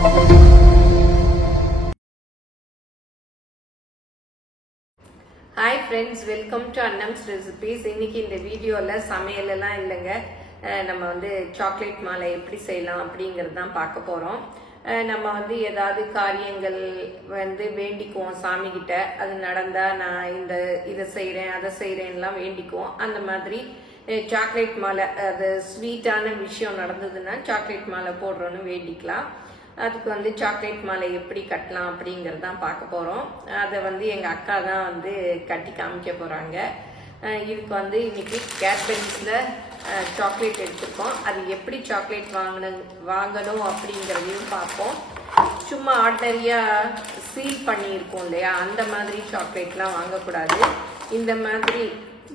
Hi friends, welcome to Annam's Recipes. இன்னைக்கு இந்த வீடியோல சமையல் எல்லாம் இல்லங்க. நம்ம வந்து சாக்லேட் மாலை எப்படி செய்யலாம் அப்படிங்கறது தான் பார்க்க போறோம். நம்ம வந்து ஏதாவது காரியங்கள் வந்து வேண்டிக்குவோம் சாமி கிட்ட. அது நடந்தா நான் இத செய்றேன், அத செய்றேன்லாம் வேண்டிக்குவோம். அந்த மாதிரி சாக்லேட் மாலை அது ஸ்வீட்டான விஷயம் நடந்ததுன்னா சாக்லேட் மாலை போடுறோம்னு வேண்டிக்கலாம். அதுக்கு வந்து சாக்லேட் மாலை எப்படி கட்டலாம் அப்படிங்கறது தான் பார்க்க போறோம். அதை வந்து எங்க அக்கா தான் வந்து கட்டி காமிக்க போறாங்க. இதுக்கு வந்து இன்னைக்கு கேட்பரிஸ்ல சாக்லேட் எடுத்துருக்கோம். அது எப்படி சாக்லேட் வாங்கணும் அப்படிங்கறதையும் பார்ப்போம். சும்மா ஆர்டினரியா சீல் பண்ணியிருக்கோம் இல்லையா, அந்த மாதிரி சாக்லேட்லாம் வாங்கக்கூடாது. இந்த மாதிரி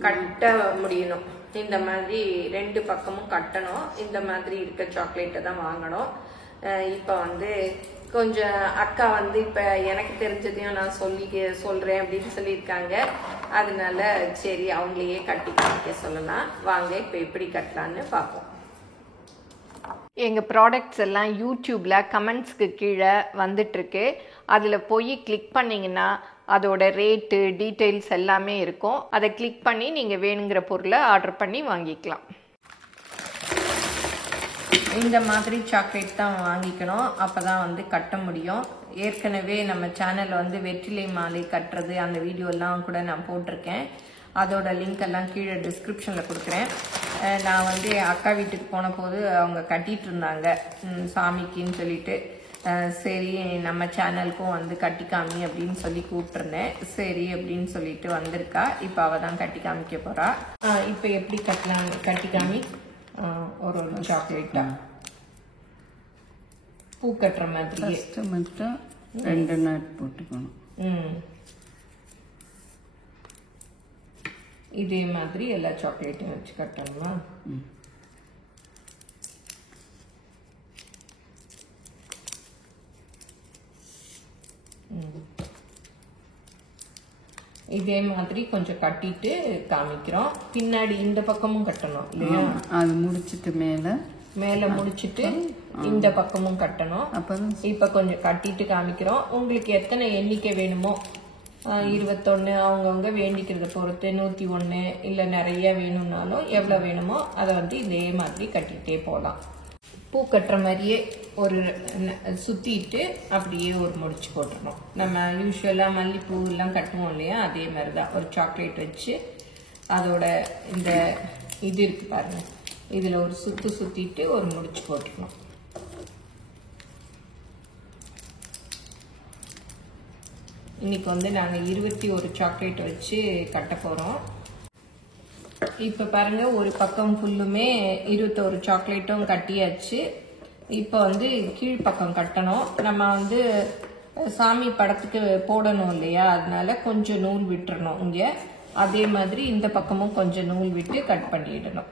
கட்ட முடியணும். இந்த மாதிரி ரெண்டு பக்கமும் கட்டணும். இந்த மாதிரி இருக்க சாக்லேட்டை தான் வாங்கணும். இப்ப வந்து கொஞ்சம் அக்கா வந்து இப்ப எனக்கு தெரிஞ்சதையும் நான் சொல்றேன் அப்படின்னு சொல்லியிருக்காங்க. அதனால சரி அவங்களையே கட்டி காமிக்க சொல்லலாம். வாங்க இப்ப எப்படி கட்டலான்னு பார்ப்போம். எங்க ப்ராடக்ட்ஸ் எல்லாம் யூடியூப்ல கமெண்ட்ஸ்க்கு கீழே வந்துட்டு இருக்கு. அதுல போய் கிளிக் பண்ணீங்கன்னா அதோட ரேட்டு டீட்டெயில்ஸ் எல்லாமே இருக்கும். அதை கிளிக் பண்ணி நீங்க வேணுங்கிற பொருளை ஆர்டர் பண்ணி வாங்கிக்கலாம். இந்த மாதிரி சாக்லேட் தான் வாங்கிக்கணும். அப்பதான் வந்து கட்ட முடியும். ஏற்கனவே நம்ம சேனல்ல வந்து வெற்றிலை மாலை கட்டுறது அந்த வீடியோ எல்லாம் கூட நான் போட்டிருக்கேன். அதோட லிங்க் எல்லாம் கீழே டிஸ்கிரிப்ஷன்ல கொடுக்குறேன். நான் வந்து அக்கா வீட்டுக்கு போன போது அவங்க கட்டிட்டு இருந்தாங்க சாமிக்குன்னு சொல்லிட்டு. சரி நம்ம சேனலுக்கும் வந்து கட்டி காமி அப்படின்னு சொல்லி கூப்பிட்டுருந்தேன். சரி அப்படின்னு சொல்லிட்டு வந்திருக்கா. இப்போ அவ தான் கட்டி காமிக்க போறா. இப்போ எப்படி கட்டலாம் கட்டி காமி. ஒரு சாக்லேட்டா பூ கட்டுற மாதிரி மட்டும் 2 நட் போட்டுக்கணும். இதே மாதிரி எல்லா சாக்லேட்டும் வச்சு கட்டணுமா? இதே மாதிரி கொஞ்சம் கட்டிட்டு காமிக்கிறோம். பின்னாடி இந்த பக்கமும் கட்டணும் இல்லையா? அது முடிச்சிட்டு மேல முடிச்சிட்டு இந்த பக்கமும் கட்டணும். இப்ப கொஞ்சம் கட்டிட்டு காமிக்கிறோம். உங்களுக்கு எத்தனை எண்ணிக்கை வேணுமோ 21 அவங்கவுங்க வேண்டிக்கிறத பொறுத்து 101 இல்ல நிறைய வேணும்னாலும் எவ்வளவு வேணுமோ அதை வந்து இதே மாதிரி கட்டிட்டே போகலாம். பூ கட்டுற மாதிரியே ஒரு சுத்திட்டு அப்படியே ஒரு முடிச்சு போட்டுடணும். நம்ம யூஸ்வலா மல்லிப்பூ எல்லாம் கட்டுவோம் இல்லையா, அதே மாதிரிதான் ஒரு சாக்லேட் வச்சு அதோட இந்த இது இருக்கு பாருங்க, இதுல ஒரு சுத்திட்டு ஒரு முடிச்சு போட்டுக்கணும். இன்னைக்கு வந்து நாங்க 21 சாக்லேட் வச்சு கட்ட போறோம். இப்ப பாருங்க ஒரு பக்கம் ஃபுல்லுமே 21 சாக்லேட்டும் கட்டியாச்சு. இப்ப வந்து கீழ்பக்கம் கட்டணும். நம்ம வந்து சாமி படத்துக்கு போடணும் இல்லையா, அதனால கொஞ்சம் நூல் விட்டுறணும் இங்க. அதே மாதிரி இந்த பக்கமும் கொஞ்சம் நூல் விட்டு கட் பண்ணிடணும்.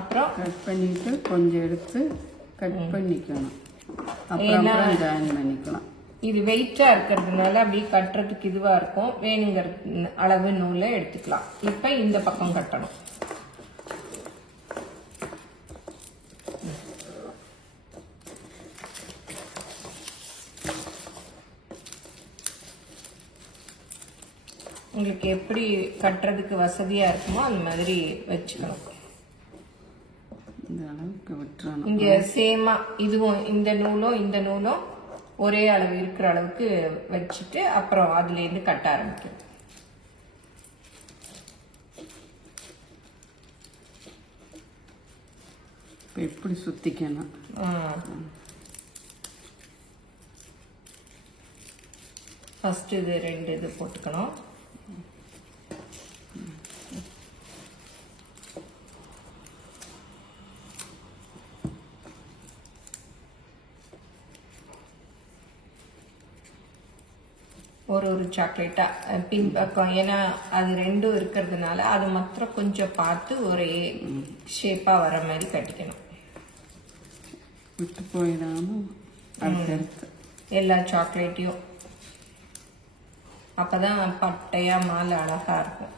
அப்புறம் கட் பண்ணிட்டு கொஞ்சம் எடுத்து கட் பண்ணிக்கணும். அப்புறம் ஜாயின் பண்ணிக்கலாம். இது வெயிட்டா இருக்கிறதுனால அப்படியே கட்டுறதுக்கு இதுவா இருக்கும். வேணுங்கிற அளவு நூலை எடுத்துக்கலாம். இப்ப இந்த பக்கம் கட்டணும். உங்களுக்கு எப்படி கட்டுறதுக்கு வசதியா இருக்குமோ அந்த மாதிரி வச்சுக்கணும். இந்த அளவுக்கு விட்டுறணும். இங்க சேமா இதுவும் இந்த நூலும் ஒரே அளவு இருக்கிற அளவுக்கு வச்சுட்டு அப்புறம் அதுல இருந்து கட்ட ஆரம்பிக்கும். எப்படி சுத்திக்கணும். ஃபர்ஸ்ட் இது 2 இது போட்டுக்கணும். ஒரு சாக்லேட்டா பின்பக்கம், ஏன்னா அது 2 இருக்கிறதுனால அது மாத்திரம் கொஞ்சம் பார்த்து ஒரே ஷேப்பா வர மாதிரி கட்டிக்கணும். விட்டு போயிடாம எல்லா சாக்லேட்டையும். அப்பதான் பட்டையா மாலை அழகா இருக்கும்.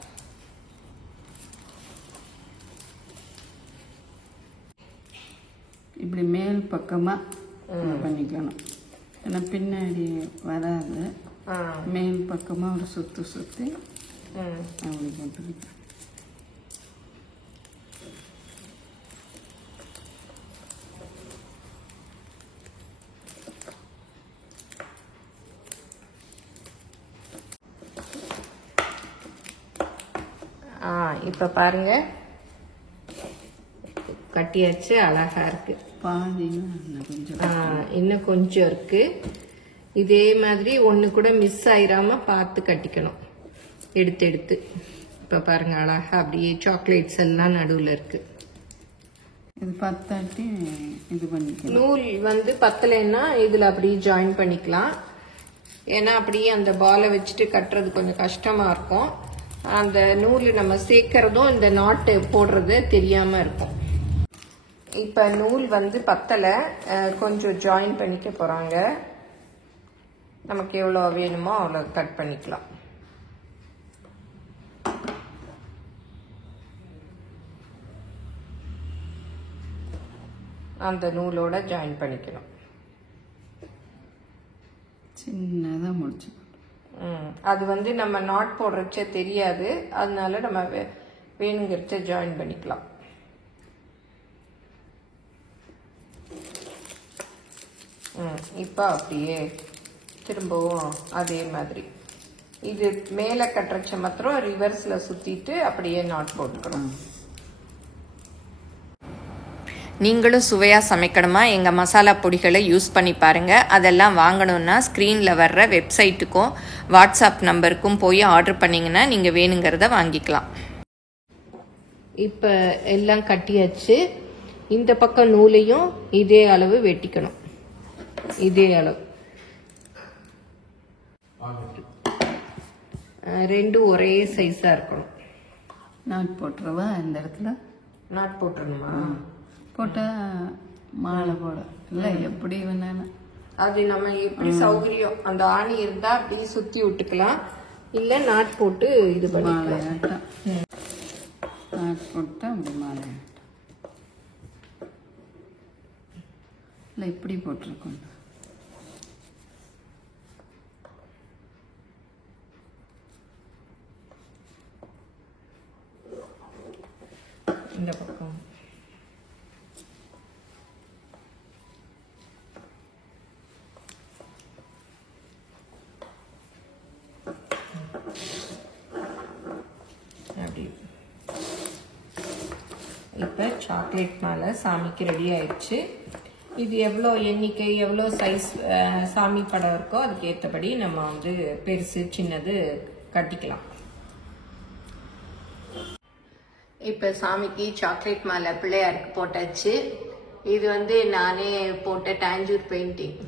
இப்படி மேல் பக்கமாக பண்ணிக்கணும். ஏன்னா பின்னாடி வராது. மேல் பக்கமாக ஒரு சுற்றி அப்படி போட்டுக்கிட்டேன். இப்போ பாருங்க கட்டியாச்சு, அழகா இருக்கு. பாதி இன்னும் கொஞ்சம் இருக்கு. இதே மாதிரி ஒன்று கூட மிஸ் ஆயிராம பார்த்து கட்டிக்கணும் எடுத்து. இப்போ பாருங்க அழகா அப்படியே சாக்லேட்ஸ் எல்லாம் நடுவில் இருக்கு. இது பத்தாட்டி இது பண்ணிக்கலாம். நூல் வந்து பத்தலைன்னா இதில் அப்படியே ஜாயின் பண்ணிக்கலாம். ஏன்னா அப்படியே அந்த பாலை வச்சுட்டு கட்டுறது கொஞ்சம் கஷ்டமா இருக்கும். அந்த நூல் நம்ம சேர்க்கறதும் இந்த நாட்டு போடுறது தெரியாம இருக்கும். இப்ப நூல் வந்து பத்தலை, கொஞ்சம் ஜாயின் பண்ணிக்க போறாங்க. நமக்கு எவ்வளவு வேணுமோ அவ்வளவு கட் பண்ணிக்கலாம். அந்த நூலோட ஜாயின் பண்ணிக்கணும். சின்னதா முடிச்சு அது வந்து நம்ம நாட் போடுறச்ச தெரியாது, அதனால நம்ம வேணுங்கிறச்ச ஜாயின் பண்ணிக்கலாம். இப்போ அப்படியே திரும்பவும் அதே மாதிரி இது மேலே கட்டுறச்ச மாத்திரம் ரிவர்ஸ்ல சுத்திட்டு அப்படியே நாட் போட்டுக்கணும். நீங்களும் சுவையாக சமைக்கணுமா? எங்கள் மசாலா பொடிகளை யூஸ் பண்ணி பாருங்கள். அதெல்லாம் வாங்கணுன்னா ஸ்க்ரீனில் வர்ற வெப்சைட்டுக்கும் வாட்ஸ்அப் நம்பருக்கும் போய் ஆர்டர் பண்ணிங்கன்னா நீங்கள் வேணுங்கிறத வாங்கிக்கலாம். இப்போ எல்லாம் கட்டியாச்சு. இந்த பக்கம் நூலையும் இதே அளவு வெட்டிக்கணும். இதே அளவு ரெண்டும் ஒரே சைஸாக இருக்கணும். நாட் போட்டுருவா இந்த இடத்துல. நாட் போட்டுருணுமா? போட்டா மாலை போட இல்லை, எப்படி வேணாலும் அது நம்ம எப்படி சௌகரியம். அந்த ஆணி இருந்தா அப்படியே சுத்தி விட்டுக்கலாம், இல்ல நாட் போட்டு இது மாலையாட்டம். நாட் போட்டா அப்படி மாலையாட்டம். இல்லை இப்படி போட்டிருக்கோம். இந்த பக்கம் இப்போ சாக்லேட் மாலை சாமிக்கு ரெடி ஆயிடுச்சு. இது எவ்வளோ எண்ணிக்கை எவ்வளோ சைஸ் சாமி படம் இருக்கோ அதுக்கு ஏற்றபடி நம்ம வந்து பெருசு சின்னது கட்டிக்கலாம். இப்போ சாமிக்கு சாக்லேட் மாலை பிள்ளையாருக்கு போட்டாச்சு. இது வந்து நானே போட்ட டாஞ்சூர் பெயிண்டிங்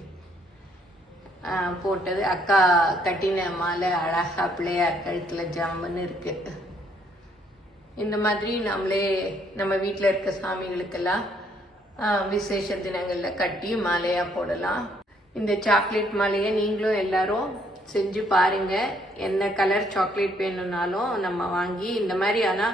போட்டது. அக்கா கட்டின மாலை அழகா பிள்ளையார் கழுத்துல ஜம்முன்னு இருக்கு. இந்த மாதிரி நம்மளே நம்ம வீட்டில் இருக்க சாமிகளுக்கெல்லாம் விசேஷ தினங்கள்ல கட்டி மாலையா போடலாம். இந்த சாக்லேட் மாலையை நீங்களும் எல்லாரும் செஞ்சு பாருங்க. என்ன கலர் சாக்லேட் வேணும்னாலும் நம்ம வாங்கி இந்த மாதிரி, ஆனா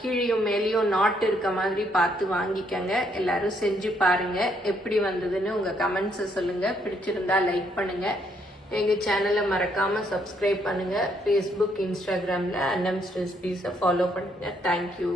கீழையும் மேலேயும் நாட்டு இருக்க மாதிரி பார்த்து வாங்கிக்கங்க. எல்லாரும் செஞ்சு பாருங்க. எப்படி வந்ததுன்னு உங்க கமெண்ட்ஸை சொல்லுங்க. பிடிச்சிருந்தா லைக் பண்ணுங்க. எங்க சேனலை மறக்காம சப்ஸ்கிரைப் பண்ணுங்க. ஃபேஸ்புக், இன்ஸ்டாகிராம்ல அன்னம்ஸ் ரெசிபீஸை ஃபாலோ பண்ணுங்க. தேங்க்யூ.